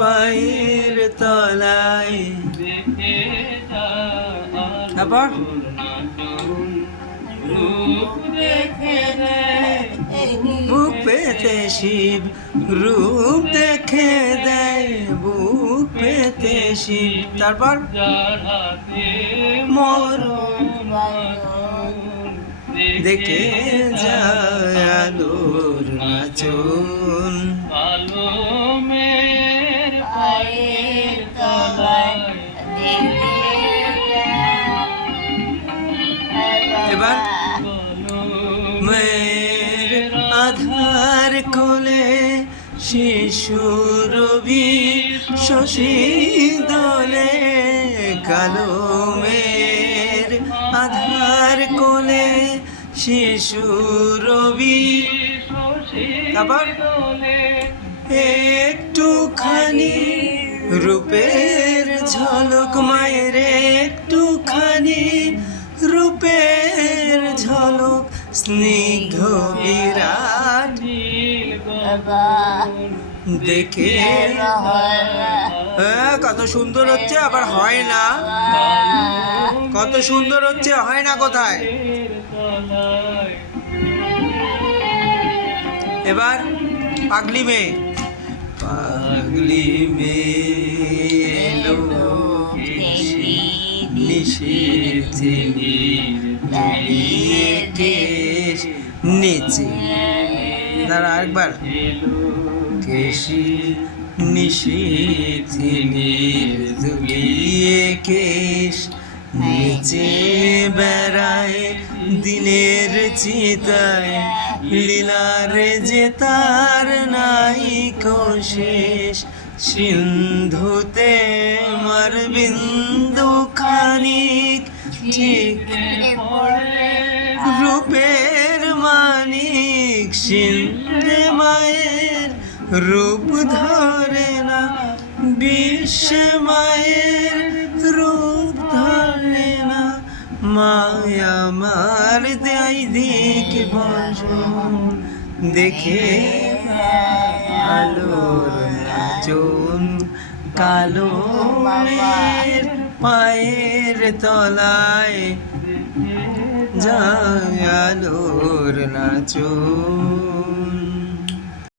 পায়ের তলায় আবার বুক পেতে শিব রূপ দেখে দেয়, বুক পেতে শিব। তারপর মরণ দেখে যায় আলোর নাচন। এবার মেয়ের আধার কোলে শিশু রবি শশী দোলে, কালো মেয়ের আধার কোলে শিশু রবি। আবার একটুখানি রূপের ঝলক মায়ের, একটুখানি রূপের ঝলক স্নিগ্ধ বিরাট দেখে কত সুন্দর হচ্ছে, আবার হয় না, কত সুন্দর হচ্ছে, হয় না কোথায়। এবার পাগলি মেয়ে, পাগলি মেয়ে কেশ নিচে, দাঁড়া আরেকবার, কেশি নিশীথিনীর দুলিয়ে কেশ নিচে বেড়ায় দিনের চিতায়, লীলার যে তার নাই কোশেষ, সিন্ধুতে মার বিন্দু খানিক ঠিক রূপের মানিক, সিন্ধে মায়ের রূপ ধরে না, বিশ্বে মায়ের রূপ ধরে না, মায়া আমার দেয় দিক বসন দেখে আলোর নাচন, কালো মেয়ের পায়ের তলায় যায় আলোর নাচন।